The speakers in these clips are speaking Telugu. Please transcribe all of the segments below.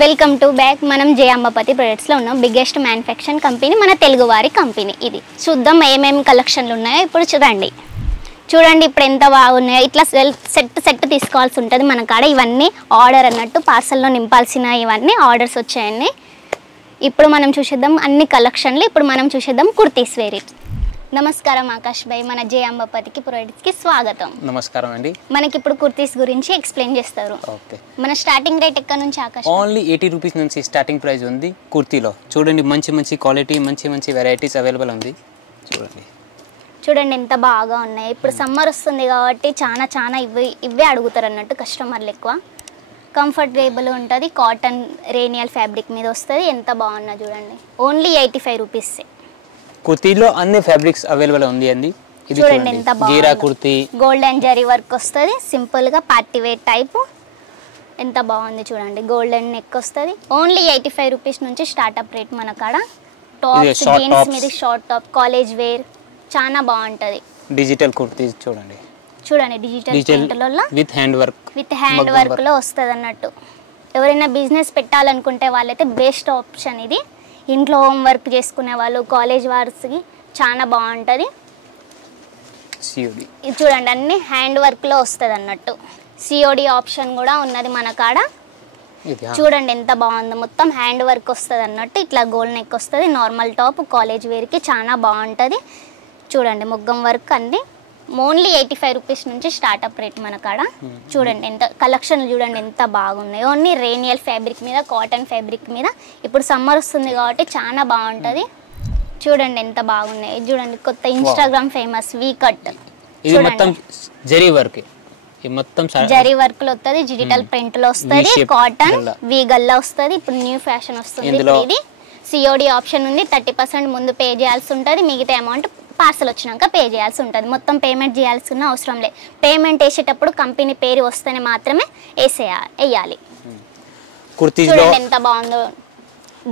Welcome to back. మనం జే అంబపతి ప్రొడక్ట్స్లో ఉన్నాం. బిగ్గెస్ట్ మ్యానుఫ్యాక్చరింగ్ కంపెనీ మన తెలుగువారి కంపెనీ. ఇది చూద్దాం ఏమేమి కలెక్షన్లు ఉన్నాయో ఇప్పుడు చూడండి ఇప్పుడు ఎంత బాగున్నాయో. ఇట్లా సెట్ తీసుకోవాల్సి ఉంటుంది మన కాడ. ఇవన్నీ ఆర్డర్ అన్నట్టు పార్సల్లో నింపాల్సిన ఇవన్నీ ఆర్డర్స్ వచ్చాయని. ఇప్పుడు మనం చూసేద్దాం అన్ని కలెక్షన్లు. ఇప్పుడు మనం చూసేద్దాం కుర్తీస్ వేర్. నమస్కారం ఆకాష్ భాయ్, మన జే అంబపతికి ప్రొడక్ట్స్కి స్వాగతం. నమస్కారం అండి. మనకి ఇప్పుడు కుర్తీస్ గురించి ఎక్స్ప్లెయిన్ చేస్తారు. ఓకే, మన స్టార్టింగ్ రేట్ ఎక్కడ నుంచి ఆకాష్? ఓన్లీ 80 రూపీస్ నుంచి స్టార్టింగ్ ప్రైస్ ఉంది కుర్తీలో. చూడండి మంచి క్వాలిటీ, మంచి వెరైటీస్ అవైలబుల్ ఉంది. చూడండి ఎంత బాగా ఉన్నాయి. ఇప్పుడు సమ్మర్ వస్తుంది కాబట్టి చాలా ఇవే అడుగుతారు అన్నట్టు కస్టమర్లు ఎక్కువ. కంఫర్టబుల్ ఉంటుంది, కాటన్ రేనియల్ ఫ్యాబ్రిక్ మీద వస్తుంది. ఎంత బాగున్నా చూడండి. Only 85 rupees. కుర్తీలో అన్ని ఫ్యాబ్రిక్స్ అవైలబుల్ ఉంది అండి. ఇది చూడండి ఎంత గీరా కుర్తీ, గోల్డెన్ జరీ వర్క్ వస్తుంది. సింపుల్ గా పార్టీ వేర్ టైప్. ఎంత బాగుంది చూడండి. గోల్డెన్ నెక్ వస్తుంది. ఓన్లీ 85 రూపీస్ నుంచి స్టార్ట్అప్ రేట్ మన కాడ. టాప్స్, జీన్స్ మీద షార్ట్ టాప్, కాలేజ్ వేర్ చాలా బాగుంటది. డిజిటల్ కుర్తీస్ చూడండి డిజిటల్ ప్రింట్లలో విత్ హ్యాండ్ వర్క్ లో వస్తుంది అన్నట్టు. ఎవరైనా బిజినెస్ పెట్టాలనుకుంటే వాళ్ళైతే బెస్ట్ ఆప్షన్ ఇది. ఇంట్లో హోమ్ వర్క్ చేసుకునే వాళ్ళు, కాలేజ్ వార్స్కి చాలా బాగుంటుంది. ఇది చూడండి అన్ని హ్యాండ్ వర్క్లో వస్తుంది అన్నట్టు. సిఓడి ఆప్షన్ కూడా ఉన్నది మన కాడ. చూడండి ఎంత బాగుందో. మొత్తం హ్యాండ్ వర్క్ వస్తుంది అన్నట్టు. ఇట్లా గోల్డ్ నెక్ వస్తుంది. నార్మల్ టాప్, కాలేజ్ వేర్కి చాలా బాగుంటుంది. చూడండి మొగ్గం వర్క్ అన్ని. ఓన్లీ 85 రూపీస్ నుంచి స్టార్ట్అప్ రేట్ మన కాడ. చూడండి ఎంత కలెక్షన్లు చూడండి ఎంత బాగున్నాయి. ఓన్లీ రేనియల్ ఫ్యాబ్రిక్ మీద, కాటన్ ఫ్యాబ్రిక్ మీద. ఇప్పుడు సమ్మర్ వస్తుంది కాబట్టి చాలా బాగుంటుంది. చూడండి ఎంత బాగున్నాయి. చూడండి కొత్త Instagram famous we cut. Zari work, zari work లో వస్తుంది. డిజిటల్ ప్రింట్ లో వస్తుంది. కాటన్ వీ గల్లా వస్తుంది. ఇప్పుడు న్యూ ఫ్యాషన్ వస్తుంది. ఇది సిఓడి ఆప్షన్ ఉంది. 30% ముందు పే చేయాల్సి ఉంటుంది. మిగతా అమౌంట్ పార్సల్ వచ్చినాక పే చేయాల్సి ఉంటుంది. మొత్తం పేమెంట్ చేయాల్సిన అవసరం లేదు. పేమెంట్ వేసేటప్పుడు కంపెనీ పేరు వస్తేనే మాత్రమే వేయాలి. చూడండి ఎంత బాగుందో.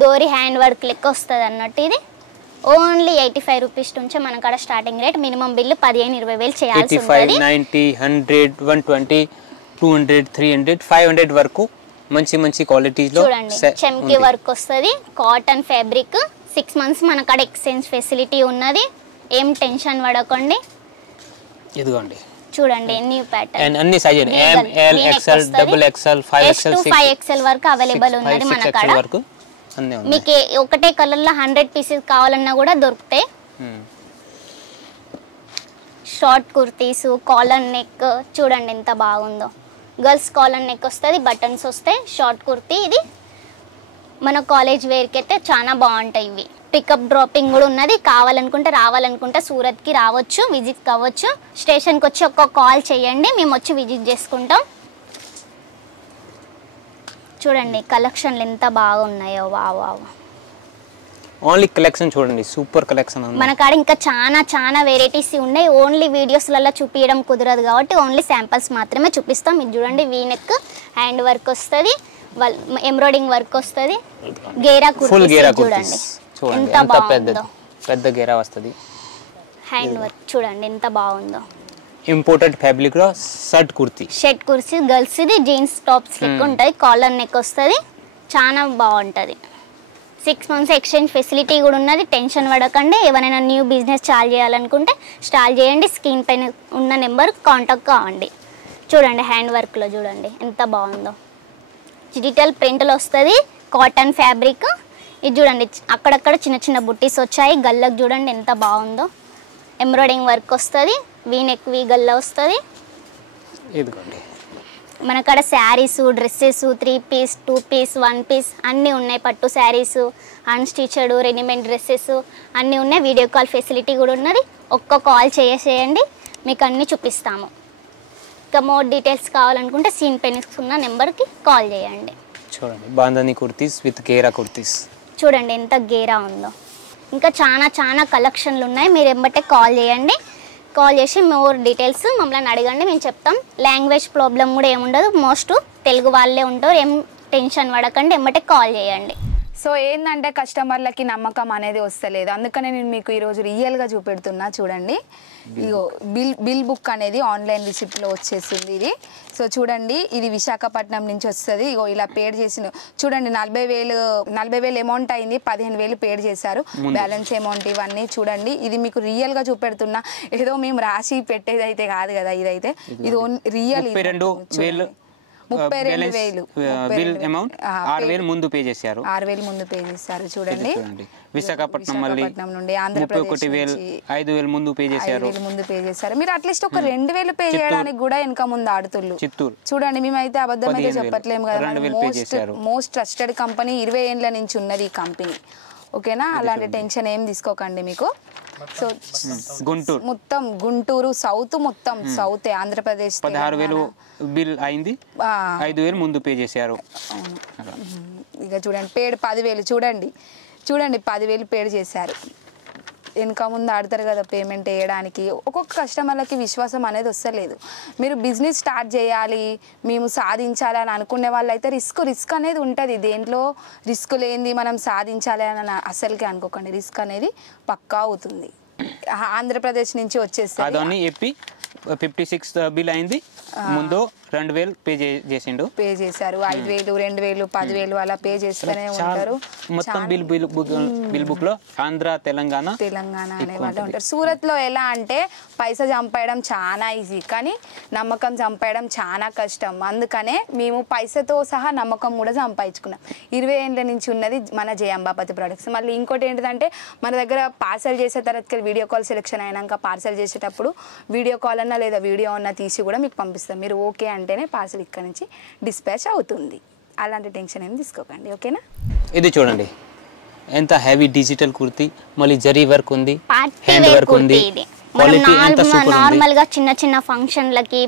డోరీ హ్యాండ్ వర్క్ లెక్క వస్తుంది అన్నట్టు. ఇది ఓన్లీ 85 రూపీస్ నుంచి మన కాడ స్టార్టింగ్ రేట్. మినిమం బిల్లు 15-20 వేలు చేయాల్సి ఉంటుంది. 90, 100, 120, 200, 300, 500 వరకు మంచి క్వాలిటీలో. చూడండి చెమ్కి వర్క్ వస్తుంది. Cotton fabric. 6 months మన కాడ ఎక్స్చేంజ్ ఫెసిలిటీ ఉన్నది. ఏం టెన్షన్ పడకండి. ఇదిగోండి చూడండి న్యూ ప్యాటర్న్. అన్ని sizes ML, XL, XXL, 5XL, 5XL వరకు అవైలబుల్ ఉన్నది మన కాడ. మీకు ఒకటే కలర్ లో 100 పీసెస్ కావాలన్నా కూడా దొరుకుతాయి. షార్ట్ కుర్తీస్, కాలర్ నెక్ చూడండి ఎంత బాగుందో. గర్ల్స్ కాలర్ నెక్ వస్తుంది, బటన్స్ వస్తాయి. షార్ట్ కుర్తీ ఇది మన కాలేజ్ వేర్కి అయితే చాలా బాగుంటాయి. ఇవి పికప్ డ్రాపింగ్ కూడా ఉన్నది. రావాలనుకుంటే సూరత్కి రావచ్చు, విజిట్ కావచ్చు. స్టేషన్కి వచ్చి ఒక్క కాల్ చేయండి, మేము వచ్చి విజిట్ చేసుకుంటాం. చూడండి కలెక్షన్లు ఎంత బాగున్నాయో. వావ్. ఓన్లీ కలెక్షన్ చూడండి, సూపర్ కలెక్షన్ ఉంది మన కాడ. ఇంకా చాలా వెరైటీస్ ఉన్నాయి. ఓన్లీ వీడియోస్లలో చూపించడం కుదరదు కాబట్టి ఓన్లీ శాంపిల్స్ మాత్రమే చూపిస్తాం. ఇది చూడండి వీ నెక్, హ్యాండ్ వర్క్ వస్తుంది, ఎంబ్రాయిడింగ్ వర్క్ వస్తుంది. గేరా కుర్తీ చూడండి ఎంత బాగుందో. పెద్ద గేరా వస్తుంది. హ్యాండ్ వర్క్ చూడండి ఎంత బాగుందో. ఇంపోర్టెడ్ ఫ్యాబ్రిక్ లో షర్ట్ కుర్తీ గర్ల్స్ ఇది జీన్స్ టాప్స్ లెక్క ఉంటుంది. కాలర్ నెక్ వస్తుంది. చాలా బాగుంటుంది. 6 months ఎక్స్చేంజ్ ఫెసిలిటీ కూడా ఉన్నది. టెన్షన్ పడకండి. ఎవరైనా న్యూ బిజినెస్ స్టార్ట్ చేయాలనుకుంటే స్టార్ట్ చేయండి. స్క్రీన్ పైన ఉన్న నెంబర్ కాంటాక్ట్ కావండి. చూడండి హ్యాండ్ వర్క్లో చూడండి ఎంత బాగుందో. డిజిటల్ ప్రింట్లో వస్తుంది. Cotton fabric. ఇది చూడండి అక్కడక్కడ చిన్న బుట్టీస్ వచ్చాయి. గల్లకు చూడండి ఎంత బాగుందో. ఎంబ్రాయిడింగ్ వర్క్ వస్తుంది. వీ నెక్, వీ గల్లా వస్తుంది. మన కాడ saris, dresses, 3 piece, 2 piece, 1 piece అన్నీ ఉన్నాయి. పట్టు శారీస్, అన్స్టిచ్డ్, రెడీమేడ్ డ్రెస్సెస్ అన్నీ ఉన్నాయి. వీడియో కాల్ ఫెసిలిటీ కూడా ఉన్నది. ఒక్క కాల్ చేసేయండి, మీకు అన్నీ చూపిస్తాము. ఇంకా మోర్ డీటెయిల్స్ కావాలనుకుంటే సీన్ పైన ఉన్న నెంబర్కి కాల్ చేయండి. చూడండి బాంధనీ కుర్తీస్ విత్ గేరా కుర్తీస్. చూడండి ఎంత గేరా ఉందో. ఇంకా చాలా కలెక్షన్లు ఉన్నాయి. మీరు ఎంబటే కాల్ చేయండి. కాల్ చేసి మోర్ డీటెయిల్స్ మమ్మల్ని అడగండి, మేము చెప్తాం. లాంగ్వేజ్ ప్రాబ్లం కూడా ఏముండదు. మోస్ట్ తెలుగు వాళ్ళే ఉంటారు. ఏం టెన్షన్ పడకండి. ఎంబటే కాల్ చేయండి. సో ఏంటంటే కస్టమర్లకి నమ్మకం అనేది వస్తలేదు, అందుకనే నేను మీకు ఈరోజు రియల్గా చూపెడుతున్నా. చూడండి, ఇగో బిల్ బుక్ అనేది ఆన్లైన్ రిసిప్ట్లో వచ్చేసింది ఇది. సో చూడండి, ఇది విశాఖపట్నం నుంచి వస్తుంది. ఇగో ఇలా పేడ్ చేసిన చూడండి, 40,000 అమౌంట్ అయింది, 15,000 పేడ్ చేశారు, బ్యాలెన్స్ అమౌంట్ ఇవన్నీ చూడండి. ఇది మీకు రియల్గా చూపెడుతున్నా, ఏదో మేము రాసి పెట్టేది అయితే కాదు కదా, ఇదైతే ఇది రియల్. 32,000 అమౌంట్ 6,000 ముందు పే చేశారు. 6,000 ముందు పే చేశారు. చూడండి, విశాఖపట్నం నుండి ఆంధ్రప్రదేశ్ 5,000 ముందు పే చేశారు. మీరు అట్లీస్ట్ ఒక 2,000 పే చేయడానికి కూడా వెనక ముందు ఆడుతున్నారు. చిత్తూరు చూడండి, మేమైతే అబద్ధం అయితే చెప్పట్లేము కదా. మోస్ట్ ట్రస్టెడ్ కంపెనీ, 20 ఏళ్ళ నుంచి ఉన్నది ఈ కంపెనీ. ఓకేనా, అలాంటి టెన్షన్ ఏం తీసుకోకండి మీకు. సో గుంటూరు మొత్తం గుంటూరు సౌత్, మొత్తం సౌత్ ఆంధ్రప్రదేశ్ 16,000 బిల్ అయింది, 5,000 ముందు పే చేశారు. ఇక చూడండి, పేడ్ 10,000 చూడండి 10,000 పేడ్ చేశారు. వెనక ముందు ఆడతారు కదా పేమెంట్ వేయడానికి. ఒక్కొక్క కస్టమర్లకి విశ్వాసం అనేది వస్తలేదు. మీరు బిజినెస్ స్టార్ట్ చేయాలి, మేము సాధించాలి అని అనుకునే వాళ్ళు అయితే రిస్క్ అనేది ఉంటుంది. దేంట్లో రిస్క్ లేనిది మనం సాధించాలి అని అసలుకి అనుకోకండి, రిస్క్ అనేది పక్కా అవుతుంది. ఆంధ్రప్రదేశ్ నుంచి వచ్చేసి 56 బిల్ అయింది, ముందు 2,000 పే చేశారు. 5,000, 2,000, 10,000 అలా పే చేస్తూనే ఉంటారు. మొత్తం బిల్ బుక్ లో ఆంధ్ర, తెలంగాణ అనే వాళ్ళు ఉంటారు. సూరత్ లో ఎలా అంటే పైసా చంపేయడం చాలా ఈజీ, కానీ నమ్మకం చంపేయడం చాలా కష్టం. అందుకనే మేము పైసతో సహా నమ్మకం కూడా సంపాదించుకున్నాం. 20 ఏళ్ళ నుంచి ఉన్నది మన జయ అంబాపతి ప్రొడక్ట్స్. మళ్ళీ ఇంకోటి ఏంటంటే, మన దగ్గర పార్సల్ చేసే తర్వాత వీడియో కాల్ సెలెక్షన్ అయినాక పార్సల్ చేసేటప్పుడు వీడియో కాల్ అన్నా లేదా వీడియో అన్నా తీసి కూడా మీకు పంపిస్తాం. మీరు ఓకే అంటేనే పార్సల్ ఇక్కడ నుంచి డిస్పాచ్ అవుతుంది. అలాంటి టెన్షన్ ఏమి తీసుకోకండి. ఓకేనా, ఇది చూడండి ఎంత హెవీ డిజిటల్ కుర్తీ, మళ్ళీ జరీ వర్క్ ఉంది, హ్యాండ్ వర్క్ ఉంది. నార్మల్ గా చిన్న ఫంక్షన్లకి,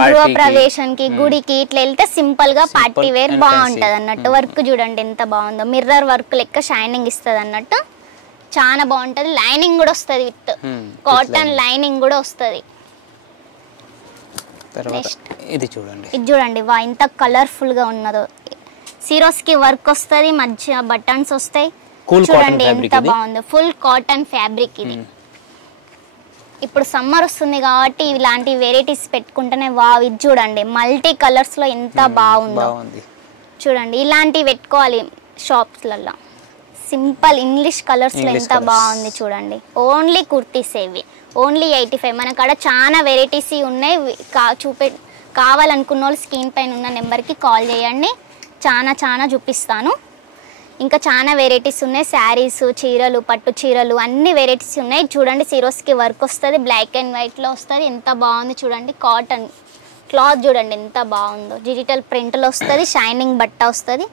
గృహ ప్రవేశానికి, గుడికి ఇట్లా వెళ్తే సింపుల్ గా పార్టీ వేర్ బాగుంటది అన్నట్టు. వర్క్ చూడండి ఎంత బాగుందో, మిర్రర్ వర్క్ లెక్క షైనింగ్ ఇస్తుంది అన్నట్టు, చాలా బాగుంటది. లైనింగ్ కూడా వస్తుంది, విత్ కాటన్ లైనింగ్ కూడా వస్తుంది. ఇది చూడండి వా ఎంత కలర్ఫుల్ గా ఉన్నదో. సిరోస్ కి వర్క్ వస్తుంది, మధ్య బటన్స్ వస్తాయి. చూడండి ఎంత బాగుందో, ఫుల్ కాటన్ ఫ్యాబ్రిక్ ఇది. ఇప్పుడు సమ్మర్ వస్తుంది కాబట్టి ఇలాంటి వెరైటీస్ పెట్టుకుంటేనే వావ్. ఇది చూడండి, మల్టీ కలర్స్ లో ఎంత బాగుందో చూడండి. ఇలాంటివి పెట్టుకోవాలి షాప్స్లలో. సింపుల్ ఇంగ్లీష్ కలర్స్ లో ఎంత బాగుంది చూడండి. ఓన్లీ కుర్తీస్ ఇవి, ఓన్లీ 85. మన కాడ చాలా వెరైటీస్ ఉన్నాయి. కావాలనుకున్న వాళ్ళు స్క్రీన్ పైన ఉన్న నెంబర్కి కాల్ చేయండి, చాలా చూపిస్తాను. ఇంకా చాలా వెరైటీస్ ఉన్నాయి. శారీస్, చీరలు, పట్టు చీరలు అన్ని వెరైటీస్ ఉన్నాయి. చూడండి, సిరోస్కి వర్క్ వస్తుంది, బ్లాక్ అండ్ వైట్లో వస్తుంది. ఎంత బాగుంది చూడండి. కాటన్ క్లాత్ చూడండి ఎంత బాగుందో. డిజిటల్ ప్రింట్లో వస్తుంది, షైనింగ్ బట్ట వస్తుంది.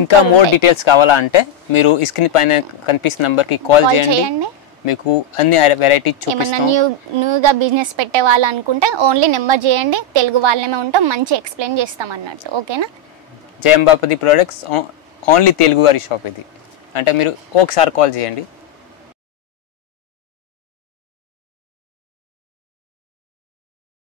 ఇంకా మోర్ డీటెయిల్స్ కావాలా అంటే మీరు స్క్రీన్ పైన కనిపిస్తున్న నెంబర్కి కాల్ చేయండి, మీకు అన్ని వెరైటీ చూపిస్తాం. ఏమన్నా న్యూగా బిజినెస్ పెట్టే వాళ్ళు అనుకుంటే ఓన్లీ నెంబర్ చేయండి, తెలుగు వాళ్ళమే ఉంటాం, మంచి ఎక్స్ప్లెయిన్ చేస్తాం అన్నట్టు. ఓకేనా, జయ అంబాపతి ప్రొడక్ట్స్ ఓన్లీ తెలుగు వారి షాప్ ఇది. అంటే మీరు ఒకసారి కాల్ చేయండి.